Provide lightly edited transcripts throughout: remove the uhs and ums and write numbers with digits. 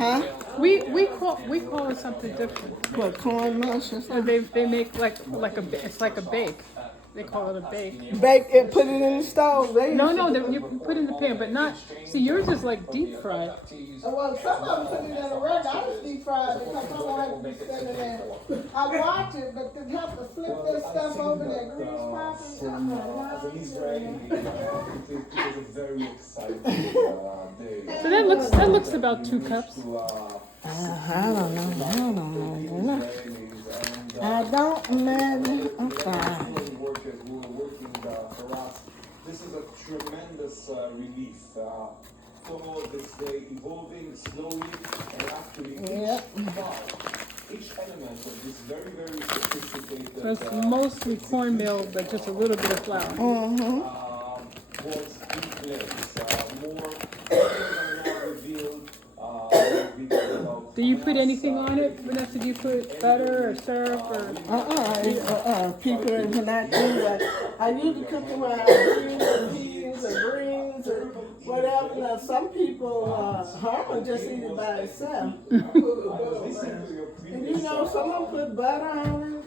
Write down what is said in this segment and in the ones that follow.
Huh? We call it something different. What, corn mush or something? They make like it's like a bake. They call it a bake. Bake it, put it in the stove. No, you put it in the pan, but not. See, yours is like deep fried. Well, some of them put it in a regular. I just deep fried because I don't like to be sitting there. I watch it, but to have to flip that stuff over that grease popping. So that looks about 2 cups. I don't know. I don't imagine. I'm fine. This is a tremendous relief. Follow this day evolving slowly and actually each element of this very, very sophisticated. So it's mostly cornmeal, but just a little bit of flour. Was in place. More revealed. Do you put anything on it, Vernessa? Do you put butter or syrup or? People when I do that, I usually cook them with peas or greens or whatever. Now some people, Harmon just eat it by itself. And you know, some of them put butter on it.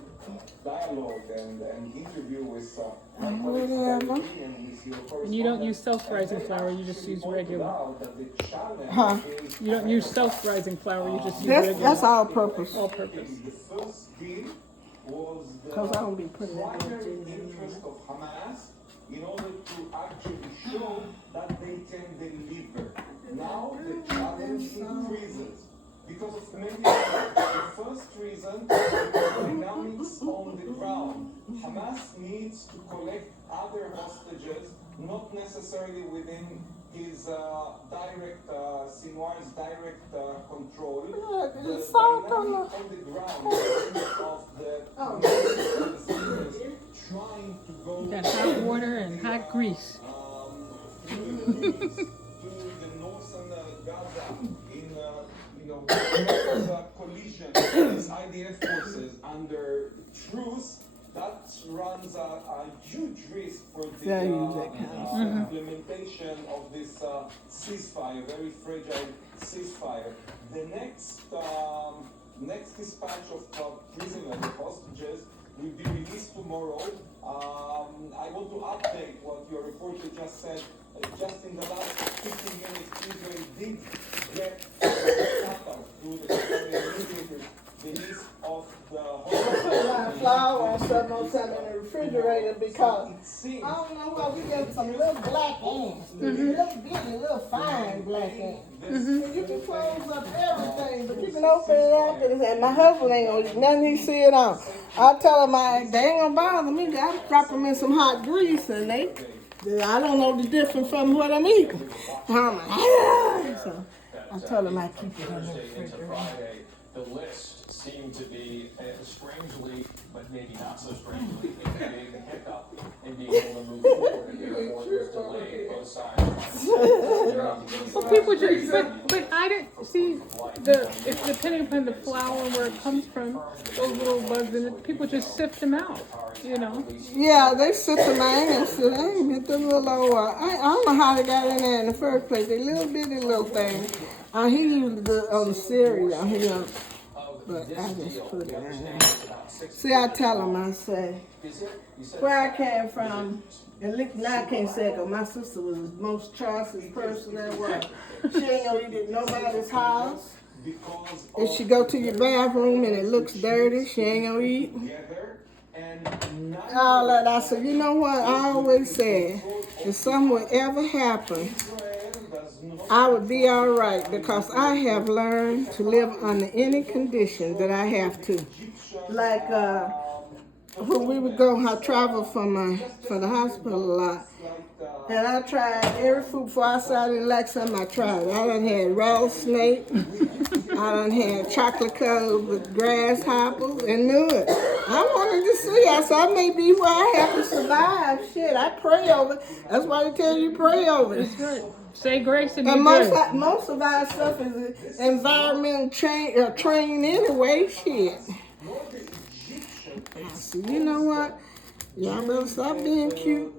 Dialogue and interview with whatever. And you don't use self-rising flour, you just use regular. Huh? You don't use self-rising flour, you just use regular. That's all purpose. All purpose. Because I don't be putting that much in interest of Hamas in order to actually show that they can deliver. Now the challenge increases. Because of many reasons. The first reason is the dynamics on the ground. Hamas needs to collect other hostages, not necessarily within his direct, Sinwar's direct control. The dynamic on the ground of the trying to go. You got hot water and hot grease. To the northern Gaza in there's a collision of these IDF forces under truce that runs a huge risk for the implementation of this ceasefire, very fragile ceasefire. The next dispatch of prisoners, the hostages, will be released tomorrow. I want to update what your reporter just said. Just in the last 15 minutes, Israel did get through the mediators the list of the hostages. Flour and stuff on something in the refrigerator because I don't know why we got some little black ants. Little bitty, little fine black ants. And you can close up everything, but you can open it up and my husband ain't gonna eat nothing he see it on. I tell him they ain't gonna bother me. I drop them in some hot grease and I don't know the difference from what I'm eating. I'm like, so I tell him I keep it in the refrigerator. The list seemed to be strangely, but maybe not so strangely, creating a hiccup in being able to move forward, and therefore there's delay both sides. Well, people just, but I didn't see if depending upon the flour and where it comes from, those little bugs in it, people just sift them out, you know. Yeah, they sift them out and I ain't get them little old, I don't know how they got in there in the first place. They little bitty little things. He used it on the cereal, but I just put it in there. See, I tell him, I say, where I came from, and now I can't say it because my sister was the most choicest person there was. She ain't gonna eat at nobody's house. If she go to your bathroom and it looks dirty, she ain't gonna eat. All that, I said, you know what, I always said, if something would ever happen, I would be all right because I have learned to live under any condition that I have to. Like when we would go, I traveled for the hospital a lot. And I tried every food before I started in Lexington. I tried. I done had rattlesnake. I done had chocolate covered with grasshoppers and nuts. I wanted to see. I said, I may be where I have to survive. Shit, I pray over it. That's why they tell you pray over it. That's right. Say grace and be good. Most of our stuff is environmental trained anyway. Shit. I said, you know what? Y'all better stop being cute.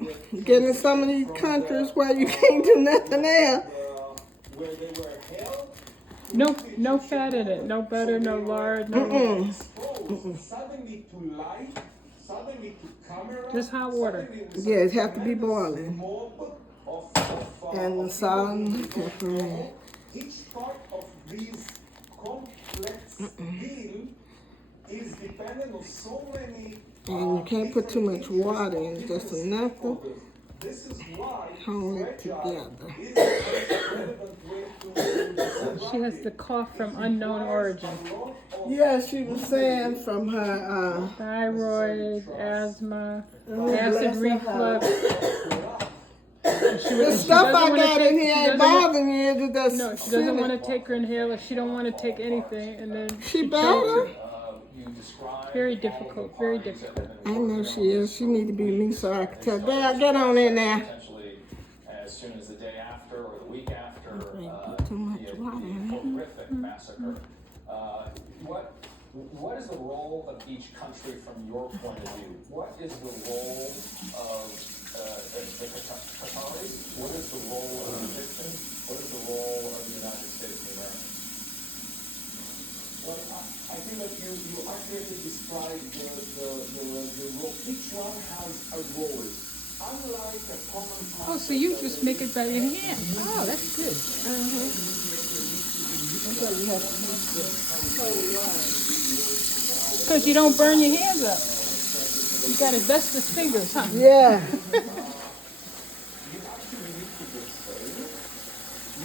Getting in some of these countries where you can't do nothing else. No fat in it. No butter, no lard, no. Suddenly to light, suddenly to camera. Just hot water. Yeah, it has to be boiling. And salt and pepper. Each part of this complex deal is dependent on so many. And you can't put too much water in, just enough to This is why hold it together. is the relevant way to She has the cough from unknown origin. Yeah, she was saying from her, Thyroid, asthma, bless acid her reflux. the stuff I got in here ain't bothering you, it's just No, she doesn't want to take her inhaler. She don't want to take anything, and then She chokes. better. Very difficult. Very difficult. I know she is. She need to be me so I can tell. Dad, get on in there. Potentially as soon as the day after or the week after Put too much water in it. horrific massacre. What is the role of each country from your point of view? What is the role of the Qataris? What is the role of the Egyptians? What is the role of the United States of America? Well, I think that you accurately described the role. Each one has a role. Unlike a common Oh, so you just make it by your hand. Oh, that's good. That's why you have to use Because you don't burn your hands up. You got asbestos fingers, huh? Yeah. You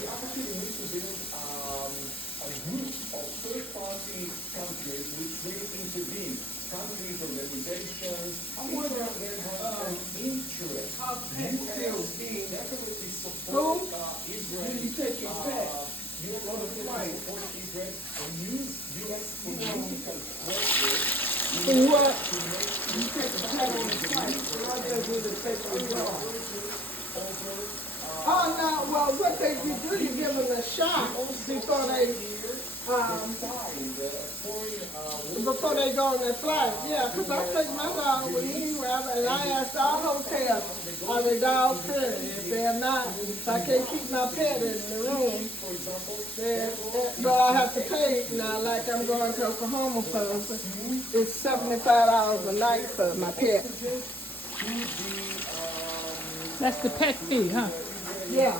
actually need to build a group of third-party countries which will intervene. Countries, organizations, each one of them has an interest. Definitely support Israel. When you take your pet. U.S. support Israel and use U.S. political pressure For what? You take the pet on the flight. What they do to take the dog? Oh, no, well, what they do, you give them a shot before they go on their flight. Yeah, because I take my dog with me wherever, and I ask all hotels, are they dog friendly? If they're not, if I can't keep my pet in the room, then, but I have to pay now, like I'm going to Oklahoma for, it's $75 a night for my pet. That's the pet fee, huh? Yeah.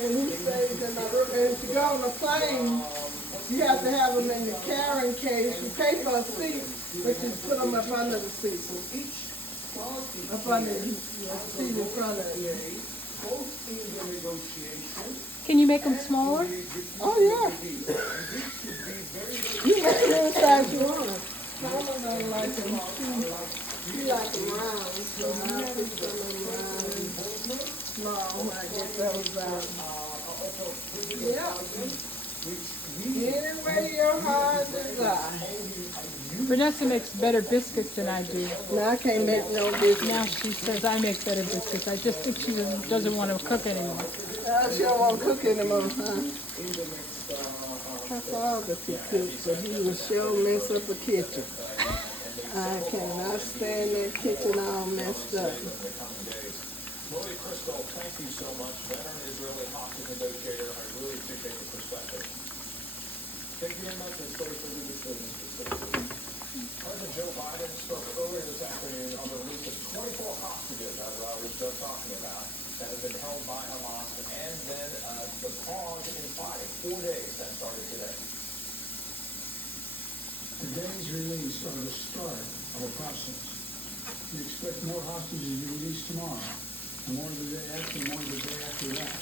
And he stays in the room. And to go on a plane, you have to have them in the carrying case. You pay for a seat, but you put them up under the seat. Up under the seat in front of you. Can you make them smaller? Oh, yeah. You make them any size you want. Mama don't like them. She like them round, so I put some of them round. Small, I get those out. Yeah. Anyway, your heart desire. Vernessa makes better biscuits than I do. No, I can't make no biscuits. Now she says I make better biscuits. I just think she doesn't want to cook anymore. She don't want to cook anymore, huh? My father could cook, but he would sure mess up a kitchen. I cannot stand that kitchen all messed up. Lori Crystal, thank you so much. Veteran Israeli hostage negotiator. I really appreciate your perspective. Thank you very much, and sorry for the disturbance. President Joe Biden spoke earlier this afternoon on the release of 24 hostages, as I was just talking about, that have been held by Hamas, and then the pause in fighting. 4 days that started today. Today's release are the start of a process. We expect more hostages to be released tomorrow, and more the day after, more the day after that.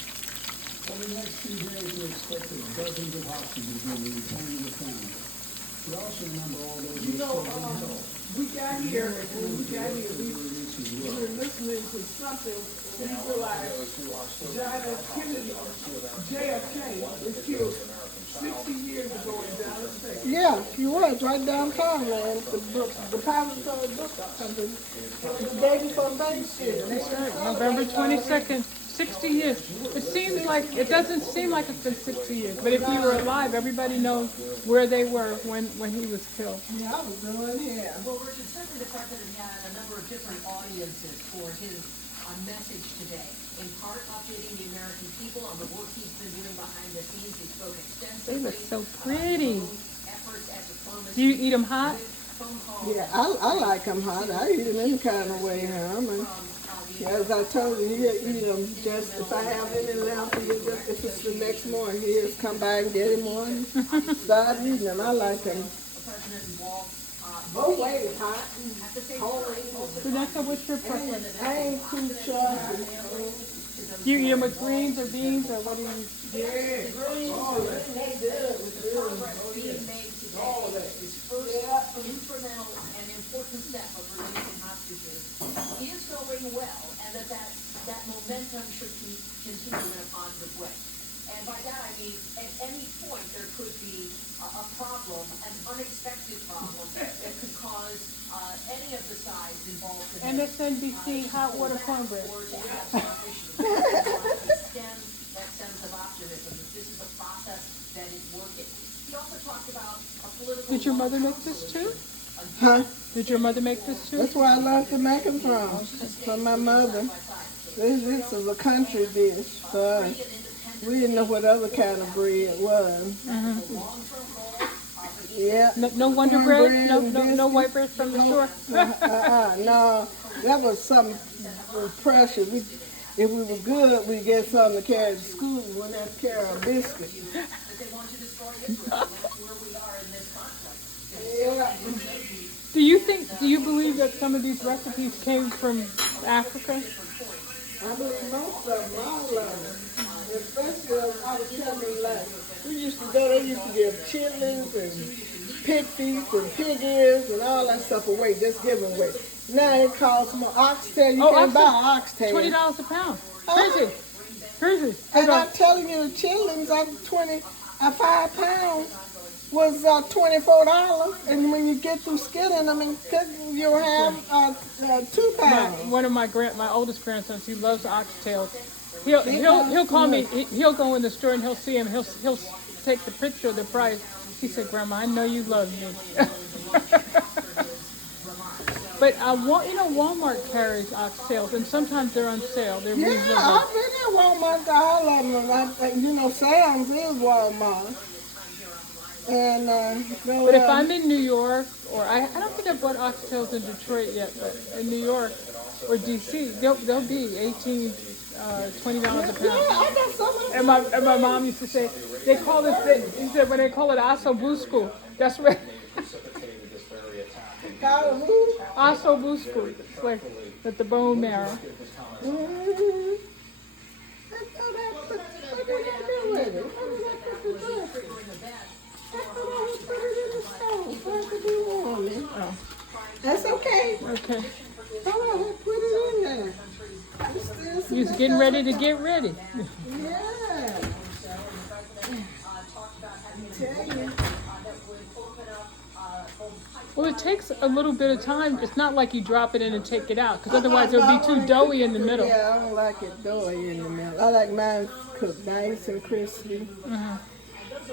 Over the next few days, we expect that dozens of hostages will be returned to the family. But also remember all those who are still being held. We got here, when we got here, we were listening to something, and we realized John F. Kennedy, JFK, was killed 60 years ago in Dallas, Texas. Yeah, he was, right downtown, man. The Depository Book Company. It was the day before Thanksgiving. That's right, November 22nd, 60 years. It doesn't seem like it's been 60 years, but if you were alive, everybody knows where they were when he was killed. Yeah, I was doing here. Well, Richard, certainly the president had a number of different audiences for his message today, in part updating the American people on the work he's been doing behind the scenes. He spoke They extensively. look so pretty. Efforts at diplomacy. Do you eat them hot? Phone calls. Yeah, I like them hot. I eat them any kind of way, huh? As I told you, you eat them just, if I have any left, if it's the next morning, here's come by and get him one. Start eating them. I like them. Both ways, hot and cold. Vanessa, what's your preference? I ain't too sure. Do you eat them with greens or beans, or what do you? Being made today is first instrumental and important step of releasing hostages is going well, and that momentum should continue in a positive way. And by that I mean, at any point there could be a problem, an unexpected problem that could cause any of the sides involved in it. MSNBC hot water cornbread. Or to have some issues. Extend that sense of optimism. This is a process that is working. He also talked about a political. Did your mother make this too? Huh? Did your mother make this too? That's where I learned to make them from my mother. This is a country dish for us. We didn't know what other kind of bread was. Yeah. No Wonder Bread? No white bread from the store? No, that was something precious. If we were good, we'd get something to carry to school. We wouldn't have to carry a biscuit. Yeah. Do you believe that some of these recipes came from Africa? I believe most of them, all of them. Especially, I was telling like, we used to go, they used to give chitlins and pig feet and pig ears and all that stuff away, just give them away. Now it costs more. Oxtail, you can't buy oxtail. $20 a pound. Crazy. Crazy. And I'm telling you, the chitlins, 5 pounds was $24. And when you get through skinning them and cooking, you'll have 2 pounds. One of my oldest grandsons, he loves oxtails. He'll call me. He'll go in the store and he'll see him. He'll take the picture of the price. He said, "Grandma, I know you love me." But Walmart carries oxtails, and sometimes they're on sale. They're reasonable. Yeah, I've been at Walmart. All of them. Sam's is Walmart. And but if I'm in New York, or I don't think I've bought oxtails in Detroit yet, but in New York or DC, they'll be $18, $20 a pound. Yeah, I got some. And my mom used to say, they call it, he said, when they call it asobusku, that's what. Asobusku. It's like with the bone marrow. That's okay. Okay. Oh, I put it in there. You was getting ready to get ready. Yeah. Well, it takes a little bit of time. It's not like you drop it in and take it out, because otherwise it'll be too doughy in the middle. Yeah, I don't like it doughy in the middle. I like mine cooked nice and crispy.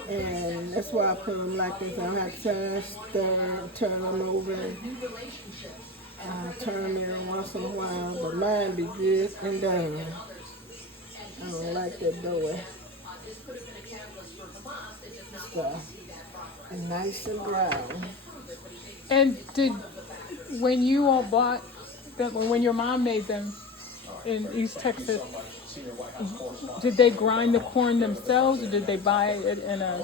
And that's why I put them like this. I don't have to turn them over and turn them in once in a while. But mine be good and done. I don't like that doughy stuff. And nice and brown. And when you all bought them, when your mom made them in East Texas, did they grind the corn themselves, or did they buy it in a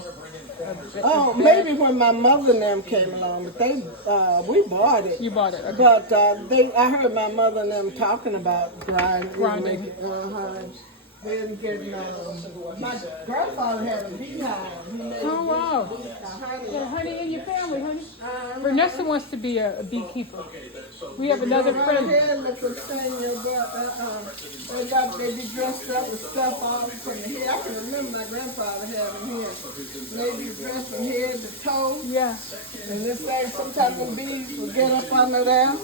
Maybe when my mother and them came along, but we bought it. You bought it, okay. But I heard my mother and them talking about grinding. Then getting, my grandfather had a beehive. Oh, wow. Yeah, honey, in your family, honey. Vernessa wants to be a beekeeper. We have another friend. They be dressed up with stuff all from the head. I can remember my grandfather having hair. They be dressed from head to toe. Yeah. And this thing, sometimes the bees will get up under there.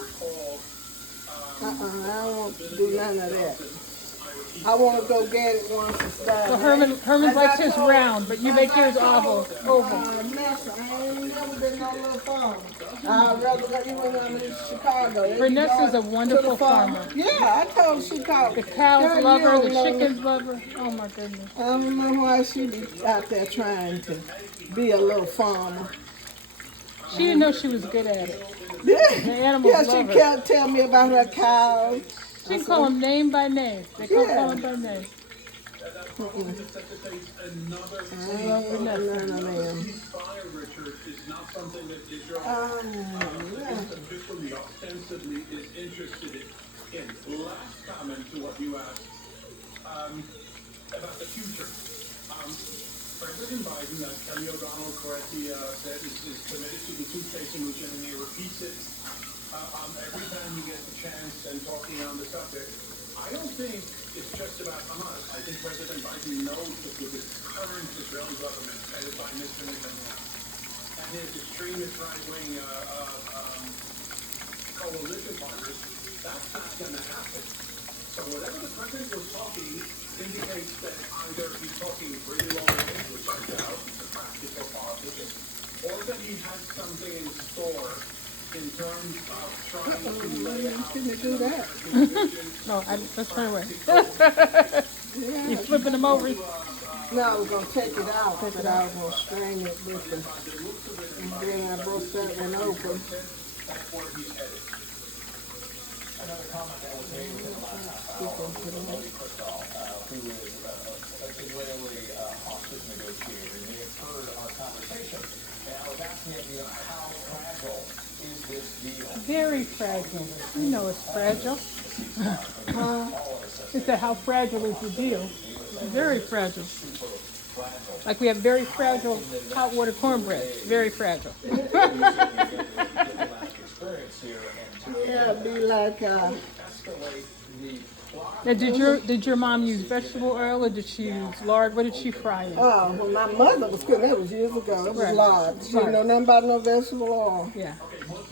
I don't want to do none of that. I want to go get it once it's done. So Herman likes his round, but you make yours oval. Mess, I ain't never been no little farmer. I'd rather go even when I'm in Chicago. Vernessa's a wonderful farmer. Yeah, I told Chicago. The cows love her, the know. chickens love her. Oh my goodness. I don't know why she be out there trying to be a little farmer. She didn't know she was good at it. Yeah, animals yeah, love she her. kept telling me about her cows. She can call them name by name. They can't call them by name. I ain't none of them. Fire, Richard, is not something that Israel officially, ostensibly is interested in. Last comment to what you asked about the future. President Biden, Kelly O'Donnell correctly said, is committed to the two-state solution, and he repeats it every time he gets a chance and talking on the subject. I don't think it's just about Hamas. I think President Biden knows that with the current Israeli government headed by Mr. Netanyahu and his extremist right-wing coalition partners, that's not going to happen. So whatever the president was talking indicates that either he's talking really long range, which I doubt, he's a practical politician, or that he has something in store in terms of trying to lay out. Can you do that? No, let's turn away. You're flipping them over. No, we're going to take it out. But I was going to strain it with the, and then I broke that one open. That's where he's headed. Another comment that was made within the last half hour from Lady Crystal, who is an Israeli hostage negotiator. You may have heard our conversation. And I was asking him, how fragile is this deal? Very fragile. You know it's fragile. He said, how fragile is the deal? Very fragile. Like we have very fragile hot water cornbread. Very fragile. Yeah, it'd be like, Now, did your mom use vegetable oil or did she use lard? What did she fry in? oh, when my mother was cooking, that was years ago. It was Right. lard. She didn't know nothing about no vegetable oil. Yeah. I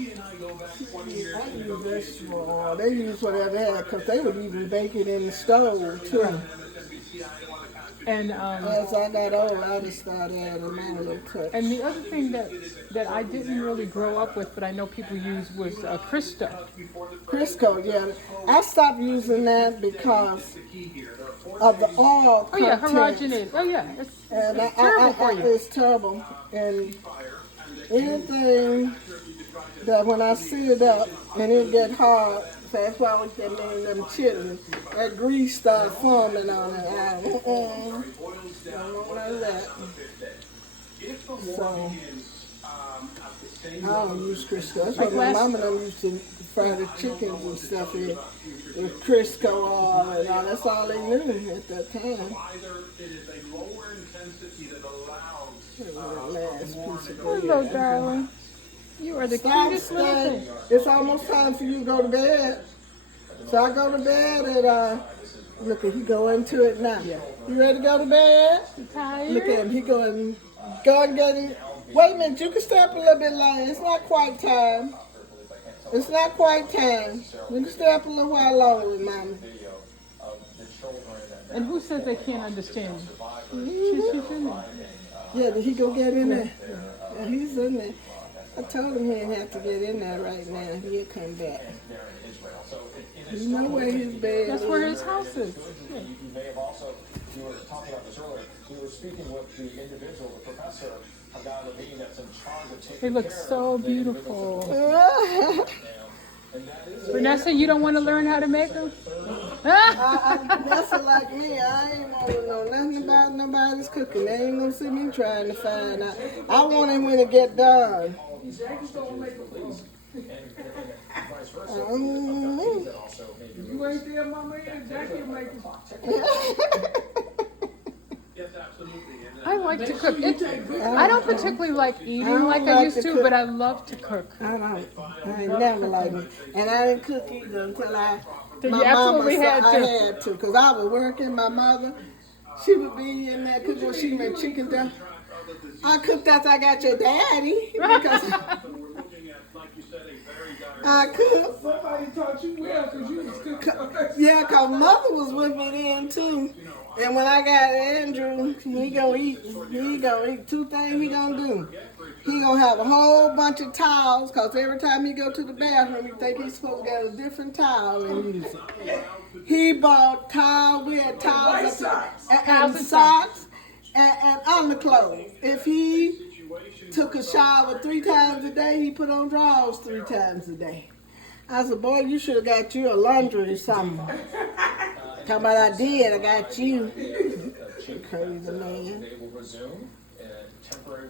use vegetable oil. They use whatever they had because they would even bake it in the stove, too. And As I got old, I just started adding my little touch. and the other thing that I didn't really grow up with, but I know people use was Crisco. Crisco, yeah. I stopped using that because of the oil Oh yeah, content. halogenated. Oh yeah, And it's terrible for you. It's terrible. And anything that when I sit it up and it get hard, that's why we get them chitlins. That grease start forming on it. I don't want none of that. So I don't use Crisco. That's what my mama and them used to fry the chickens and stuff in with Crisco oil and all. That's all they knew at that time. Last piece of bread. Hello, darling. You are the cutest little thing. It's almost time for you to go to bed. So I go to bed and look at he go into it now. You ready to go to bed? Tired? Look at him. He go and get it. Wait a minute. You can stay up a little bit longer. It's not quite time. It's not quite time. You can stay up a little while longer with Mama. And who says they can't understand you? She's in there. Yeah, did he go get in there? Yeah, he's in there. I told him he didn't have to get in there right now. He'll come back. You know where his bed That's is. where his house is. Yeah. You may have also, you were talking about this earlier, you were speaking with the individual, the professor, a guy Levine that's in charge of taking They look care so of the beautiful. And that is Vanessa, you don't want to learn how to make them? That's like me. I ain't want to know nothing about nobody's cooking. They ain't gonna see me trying to find out. I want him when it get done. vice versa. You ain't there, Mama, and Jackie will make Yes, absolutely. I like to cook. I don't particularly like eating like I used to, but I love to cook. I ain't never liked it. And I didn't cook either until So my you absolutely mama had said to. I had to. Because I was working, my mother, she would be in there cooking when she made chicken down. I cooked after I got your daddy. Because I cooked. Somebody taught you well because you was cooking. Yeah, cause mother was with me then too. And when I got Andrew, he gonna eat two things he gonna do. He gonna have a whole bunch of towels, cause every time he go to the bathroom, he think he's supposed to get a different towel and use it. He bought towels, we had towels and socks and underclothes. If he took a shower 3 times a day, he put on drawers 3 times a day. I said, boy, you should have got you a laundry or something. Talking about I did, I got you. Crazy man.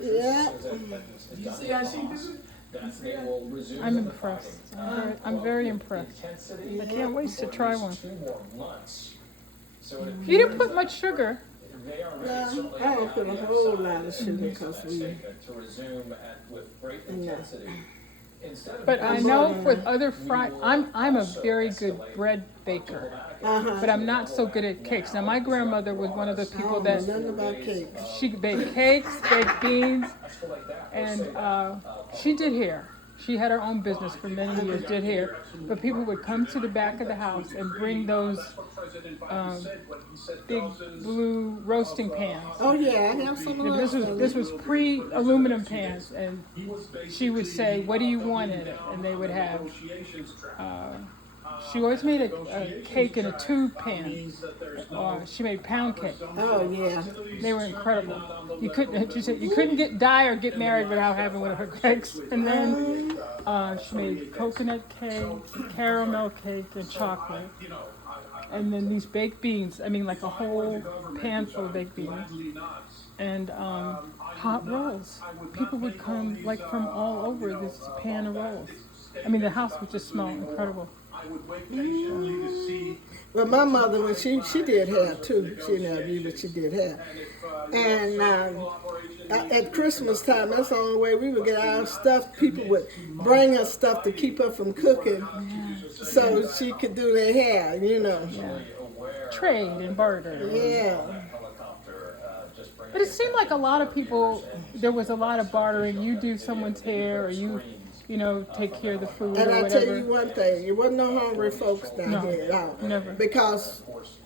Yeah. You see how she did it? I'm impressed. I'm very impressed. I can't wait to try one. You didn't put much sugar. No, I don't put a whole lot of sugar because But I know with other I'm a very good bread baker, but I'm not so good at cakes. Now my grandmother was one of the people that nothing about cakes. she baked cakes, baked beans, and she did hair. She had her own business for many years, did hair. But people would come to the back of the house and bring those big blue roasting pans. Oh yeah, I have some of those. This was pre-aluminum pans, and she would say, "What do you want in it?" And they would have. She always made a cake in a tube pan, or she made pound cake. Oh yeah, they were incredible. You couldn't. She said you couldn't die or get married without having one of her cakes. And then she made coconut cake, caramel cake, and chocolate. And then these baked beans. I mean, like a whole pan full of baked beans. And hot rolls. People would come like from all over this pan of rolls. I mean, the house would just smell incredible. Well, my mother, when she did hair too. She didn't have you, but she did hair. And at Christmas time, that's the only way we would get our stuff. People would bring us stuff to keep her from cooking, so she could do their hair. Yeah. Trade and barter. Yeah. But it seemed like a lot of people. There was a lot of bartering. You do someone's hair, or you know, take care of the food And or I whatever. tell you one thing, there wasn't no hungry folks down here at all. Never. Because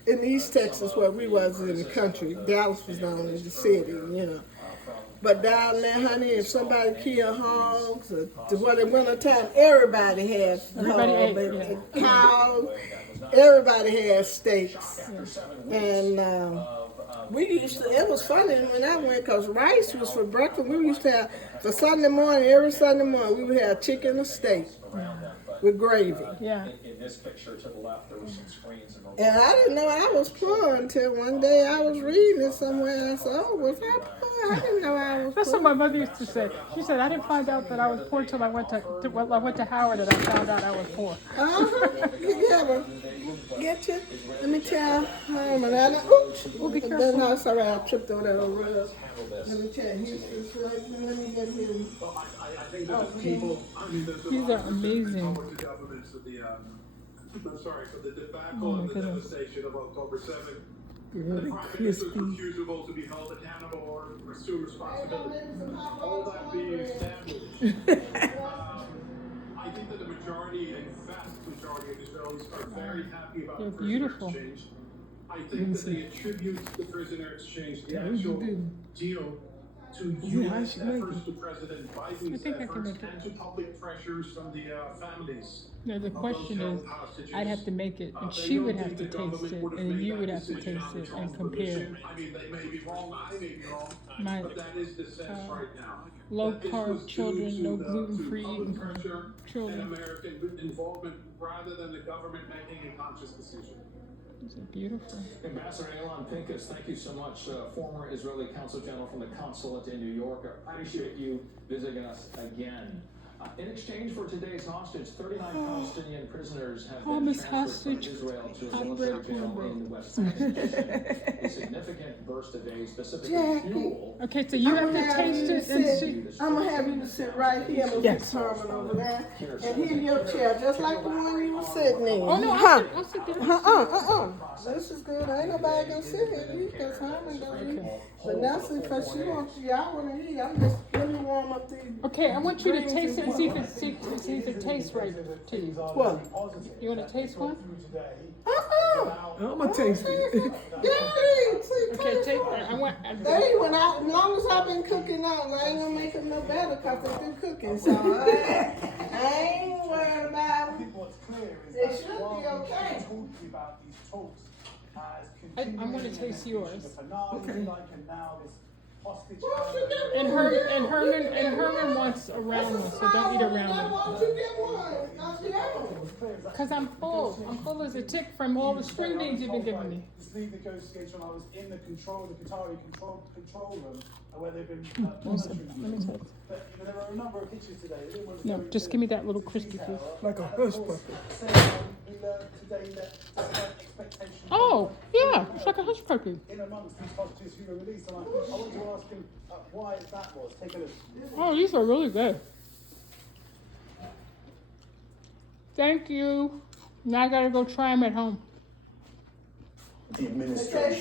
in East Texas, where we was in the country, Dallas was down in the city, But down there, honey, if somebody killed hogs, or in wintertime, everybody had hogs and cows. Everybody had steaks. And we used to, it was funny when I went, because rice was for breakfast. We used to have, for Sunday morning, every Sunday morning, we would have chicken and steak with gravy. Yeah. And I didn't know I was poor until one day I was reading it somewhere. I said, oh, was I poor? I didn't know I was That's poor. what my mother used to say. She said, I didn't find out that I was poor until I went to Howard and I found out I was poor. Yeah, get you. Let me tell oops. We'll be careful. Then no, sorry, I tripped over that little rug. Let me tell you, let me get him. I think that the people, These are amazing. I'm sorry, for the debacle and the devastation of October 7th. Really The Prime Minister is refusable to be held accountable or assume responsibility. All that being established, I think that the majority, a vast majority of Israelis are very happy about the prisoner exchange. I think that they attribute the prisoner exchange, the actual deal, to U.S. efforts to President Biden's efforts and to public pressures from the families. No, the question is, I'd have to make it, and she would have to taste it, and then you would have to taste it and compare. I mean, they may be wrong, I may be wrong, My but that is the sense right now. low-carb children, no gluten-free eating Pressure and children. American involvement rather than the government making a conscious decision. These are beautiful. Ambassador Elon Pincus, thank you so much. Former Israeli Consul General from the Consulate in New York. I appreciate you visiting us again. In exchange for today's hostage, 39 Palestinian prisoners have been transferred from Israel to a military jail in the West Bank. A significant burst of aid, specifically fuel. Okay, so you have to taste it and see. I'm going to have you to sit right here. I'm going to fix Herman over there. And here your chair, just like the one you were sitting in. Oh, no, I'll sit there. This is good. Ain't nobody going to sit here because Herman going to eat. But Nelson, because she wants y'all want to eat, I'm just, let me warm up these. Okay, I want you to taste it and see if it tastes right to you. What? You want to taste one? I'm gonna taste it. Daddy, see, Okay, take. I want. They when I, as long as I've been cooking out, I ain't gonna make them no better because they're still cooking. So I ain't worried about I them. think what's clear is They that should be while okay. we're talking about these talks as I'm gonna taste yours. the finale, Okay. like, and now this hostage. Won't you get And one? Herman wants a round one, so don't eat a round one. Won't you get one? Cause I'm full. I'm full as a tick from all the string beans you've been giving me. This lead negotiator, and I was in the Qatari control room, where they've been Let me monitoring. taste. But there were a number of hitches today. They didn't want to No, go just into give me that little crispy piece. detail. Like a And of hush course, puppy. saying, we learned today that despite expectations. Oh, yeah, it's like a hush puppy. In amongst these hostages who were released, and I wanted to ask him why that was. Take a look. Oh, these are really good. Thank you. Now I gotta go try them at home. The administration